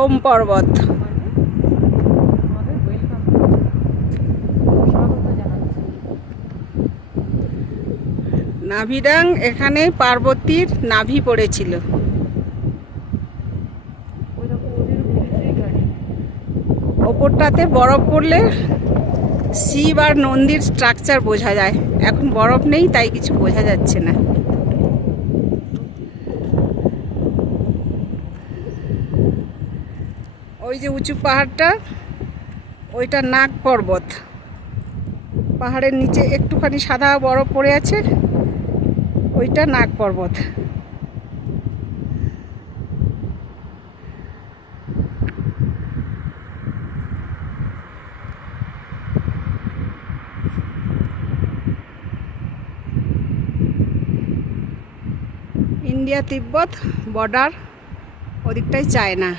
ওম পর্বত। আমাদের ওয়েলকাম স্বাগত জানাচ্ছি। নাভিডাং, এখানে পার্বতীর নাভি পড়েছিল। ওই রকম ওদের মিলিটারি গাড়ি। ওপরটাতে বরফ পড়লে শিব আর নন্দীর স্ট্রাকচার বোঝা যায়। এখন বরফ নেই, তাই কিছু বোঝা যাচ্ছে না। ওই যে উঁচু পাহাড়টা, ওইটা নাগ পর্বত। পাহাড়ের নিচে একটুখানি সাদা বরফ পড়ে আছে, ওইটা নাগ পর্বত। ইন্ডিয়া তিব্বত বর্ডার, ওদিকটাই চায়না।